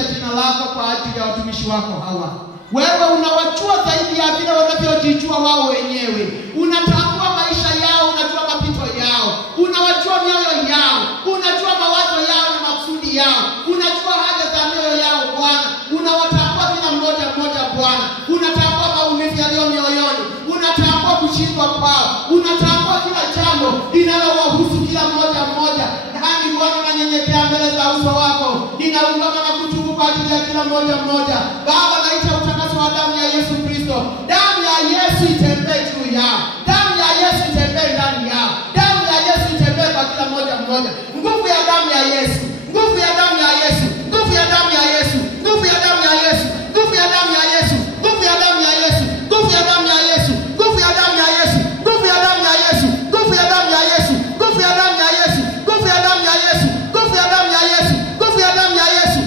kulitukuza jina lako kwa ajili ya watumishi wako hawa. Wewe unawajua zaidi ya vile wanavyojijua wao wenyewe. Unatambua maisha yao, unajua mapito yao, unawajua mioyo yao, unajua mawazo yao na makusudi yao, unajua haja za mioyo yao Bwana. Unawatambua kila mmoja mmoja Bwana. Unatambua maumivu yaliyo mioyoni, unatambua kushindwa kwao, unatambua kila jambo linalowahusu kila mmoja mmoja. Nami Bwana nanyenyekea mbele za uso wako, ninaungama na kutubu kwa ajili ya kila mmoja mmoja. Baba, naita utakaso wa damu ya Yesu Kristo. Damu ya Yesu itembee juu yao, damu ya Yesu itembee ndani yao, damu ya Yesu itembee kwa kila mmoja mmoja. Nguvu ya damu ya Yesu, nguvu ya damu ya Yesu, nguvu ya damu ya Yesu, nguvu ya damu ya Yesu, nguvu ya damu ya Yesu, nguvu ya damu ya Yesu, nguvu ya damu ya Yesu, nguvu ya damu ya Yesu, nguvu ya damu ya Yesu, nguvu ya damu ya Yesu, nguvu ya damu ya Yesu, nguvu ya damu ya Yesu, nguvu ya damu ya Yesu, nguvu ya damu ya Yesu, nguvu ya damu ya Yesu,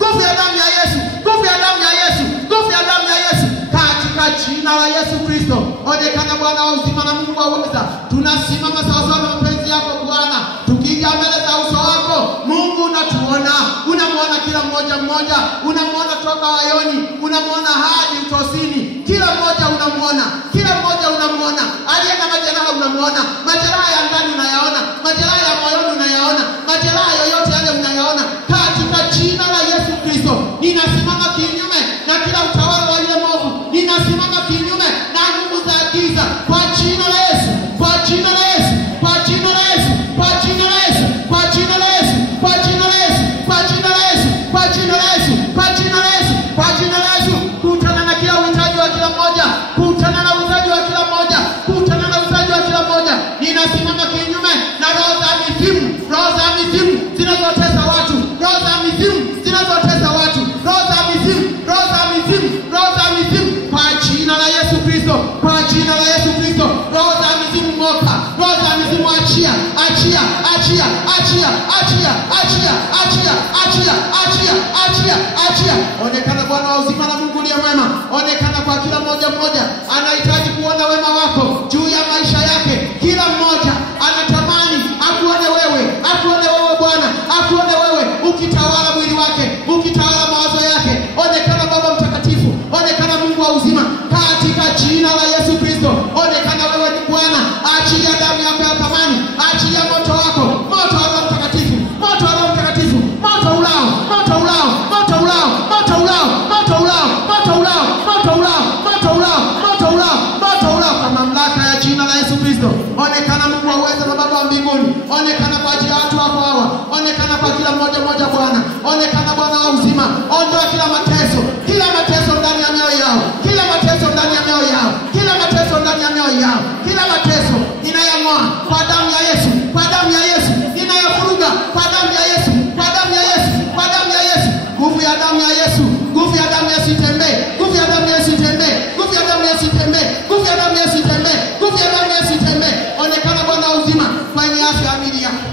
nguvu ya damu ya Yesu, nguvu ya damu ya Yesu, nguvu ya damu ya Yesu, katika jina la Yesu Kristo. Onekana Bwana wa uzima na Mungu wa uweza. Tunasimama sawasawa na mapenzi yako Bwana, tukija mbele za uso wako Mungu. Unatuona, unamuona kila mmoja mmoja, unamuona toka Wayoni, unamuona hadi Utosini, kila mmoja unamuona, kila mmoja unamuona. Aliye na majeraha unamuona, majeraha ya ndani unayaona, majeraha ya moyoni unayaona, majeraha yoyote yale unayaona. Katika jina la Yesu Kristo ninasimama kinyume na kila utawala wa ile movu, ninasimama kinyume na nguvu za giza kwa jina la Yesu, kwa jina la Yesu, kwa jina la Yesu, kwa jina la Yesu, kwa jina la Yesu, kwa jina la Yesu, kwa jina la Yesu, kwa jina la Yesu, kwa jina la Yesu, kwa jina la Yesu. Kutana na kila uhitaji wa kila mmoja, kutana na uhitaji wa kila mmoja, kutana na uhitaji wa kila mmoja. Ninasimama kinyume na roho za mizimu, roho za mizimu zinazotesa watu, roho za mizimu zinazotesa watu, roho za mizimu, roho za mizimu, roho za mizimu, kwa jina la Yesu Kristo, kwa jina la Yesu Kristo. Roho za mizimu moka, roho za mizimu achia, achia, achia, achia, achia, achia, achia, achia, achia, achia, achia. Onekana Bwana wa uzima na Mungu aliye mwema. Onekana kwa kila mmoja mmoja anahitaji kuona wema wako juu ya maisha yake. Kila mmoja anatamani akuone wewe, akuone wewe Bwana, akuone wewe ukitawala mwili wake, ukitawala mawazo yake. Onekana Baba mtakatifu, onekana Mungu wa uzima katika jina la Yesu Kristo. Onekana wewe ni Bwana. Achilia damu yako ya thamani, achilia moto wako, moto wa Roho Mtakatifu, moto wa Roho Mtakatifu, moto ulao, moto ulao, moto ulao, moto ulao, moto ulao, moto ulao, moto ulao, moto ulao, moto ulao, moto ulao, kwa mamlaka ya jina la Yesu Kristo. Onekana Mungu wa uweza na Baba wa mbinguni. Onekana kwa ajili ya watu wako hawa, onekana kwa kila mmoja mmoja Bwana. Onekana Bwana wa uzima. Ondoa kila mateso, kila mateso ndani ya mioyo yao, kila mateso ndani ya mioyo yao, kila mateso ndani ya mioyo yao, kila mateso ninayang'oa kwa damu ya Yesu, kwa damu ya Yesu, ninayafuruga kwa damu ya Yesu, kwa damu ya Yesu, kwa damu ya Yesu. Nguvu ya damu ya Yesu, nguvu ya damu ya Yesu itembee, nguvu ya damu ya Yesu itembee, nguvu ya damu ya Yesu itembee, nguvu ya damu ya Yesu itembee, nguvu ya damu ya Yesu itembee. Onekana Bwana wa uzima kwenye afya ya miili yako,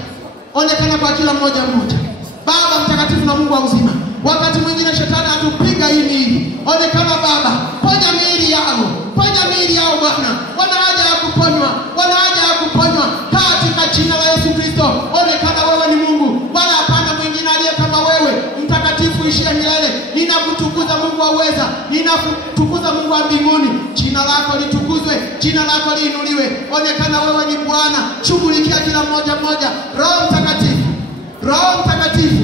onekana kwa kila mmoja mmoja Baba mtakatifu na Mungu wa uzima. Wakati mwingine shetani atupiga hii miili, onekana Baba, ponya miili yao, ponya miili yao Bwana. Wana haja ya kuponywa, wana haja ya kuponywa katika jina la Yesu Kristo. Onekana wewe ni Mungu, wala hapana mwingine aliye kama wewe, mtakatifu ishie milele. Ninakutukuza Mungu wa uweza, ninakutukuza Mungu wa mbinguni. Jina lako litukuzwe, jina lako liinuliwe. Onekana wewe ni Bwana, shughulikia kila mmoja mmoja. Roho Mtakatifu, Roho Mtakatifu,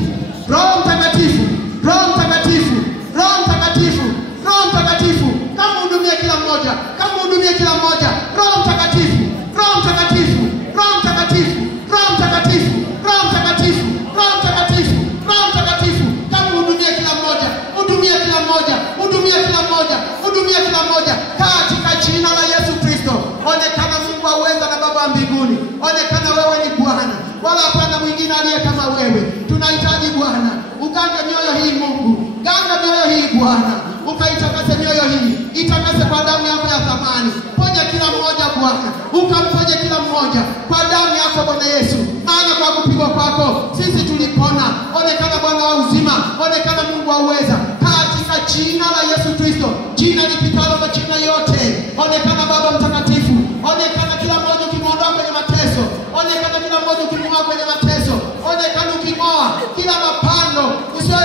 Roho Mtakatifu, Roho Mtakatifu, Roho Mtakatifu, Roho Mtakatifu, kama hudumia kila mmoja, kama hudumia kila mmoja. Roho Mtakatifu, Roho Mtakatifu, Roho Mtakatifu, Roho Mtakatifu, Roho Mtakatifu, Roho Mtakatifu, Roho Mtakatifu, kama hudumia kila mmoja, hudumia kila mmoja, hudumia kila mmoja, hudumia kila mmoja katika jina la Yesu Kristo. Onekana Mungu wa uweza na Baba wa mbinguni. Onekana wewe ni Bwana, wala hapana mwingine aliye kama wewe. Tunahitaji Bwana ugange mioyo hii Mungu, ganga mioyo hii Bwana, ukaitakase mioyo hii, itakase kwa damu yako ya thamani. Ponya kila mmoja Bwana, ukamponye kila mmoja kwa damu yako Bwana Yesu, maana kwa kupigwa kwako sisi tulipona. Onekana Bwana wa uzima, onekana Mungu wa uweza katika jina la Yesu Kristo, jina lipitalo majina yote. Onekana Baba mtakatifu, onekana kila mmoja ukimwondoa kwenye mateso, onekana kila mmoja ukimwondoa kwenye mateso, onekana uking'oa kila mapando usiyo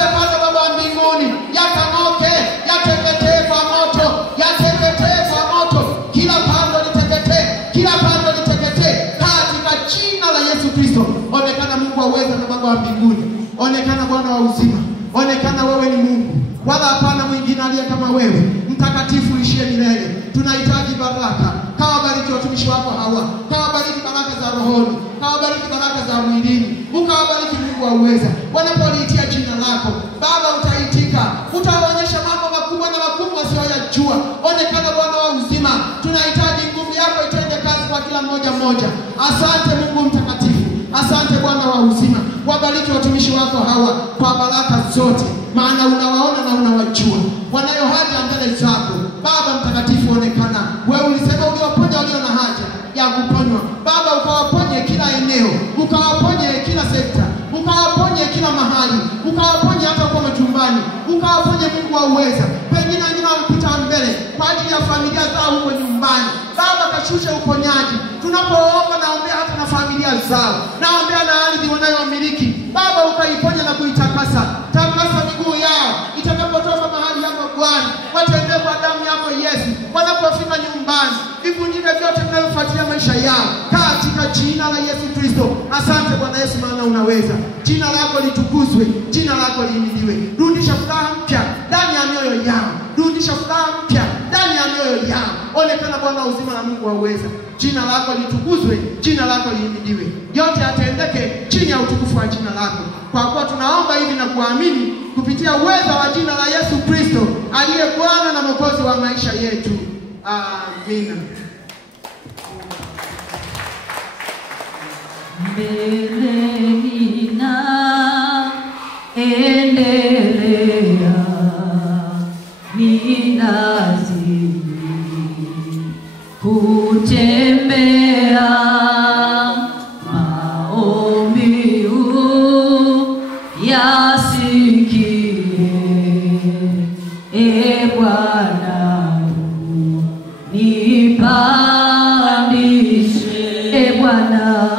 Onekana Bwana wa uzima, onekana wewe ni Mungu, wala hapana mwingine aliye kama wewe, mtakatifu ishie milele. Tunahitaji baraka. Kawabariki watumishi wako hawa, kawabariki baraka za rohoni, kawabariki baraka za mwilini, ukawabariki Mungu wa uweza. Wanapoliitia jina lako Baba utaitika, utawaonyesha mambo makubwa na makubwa wasioyajua. Onekana Bwana wa uzima, tunahitaji nguvu yako itende kazi kwa kila mmoja mmoja. Asante Mungu mtakatifu, asante Bwana wa uzima. Wabariki watumishi wako hawa kwa baraka zote, maana unawaona na unawajua, wanayo haja mbele zako. Baba mtakatifu, onekana wewe. Ulisema uliwaponya walio na haja ya kuponywa. Baba ukawaponye kila eneo, ukawaponye kila sekta, ukawaponye kila mahali, ukawaponye hata kwa majumbani, ukawaponye Mungu wa uweza. Pengine wengine wampita mbele kwa ajili ya familia zao huko nyumbani. Baba kashushe uponyaji. Tunapoomba naombea hata na familia zao, naombea na ardhi wanayomiliki. Baba ukaiponya na kuitakasa. Takasa miguu yao itakapotoka mahali hapa Bwana, watembee kwa damu yako Yesu. Wanapofika nyumbani vivunjike vyote vinavyofuatilia maisha yao katika jina la Yesu Kristo. Asante Bwana Yesu, maana unaweza. Jina lako litukuzwe, jina lako lihimidiwe. Rudisha furaha mpya ndani ya mioyo yao, rudisha furaha mpya ndani ya mioyo yao. Onekana Bwana uzima na Mungu wa uweza. Jina lako litukuzwe, jina lako lihimidiwe. Yote yatendeke chini ya utukufu wa jina lako, kwa kuwa tunaomba hivi na kuamini kupitia uweza wa jina la Yesu Kristo aliye Bwana na Mwokozi wa maisha yetu. Amina. Mbele na endelea ninazidi kutembea, maombi yasikie, Bwana nipandishe, Bwana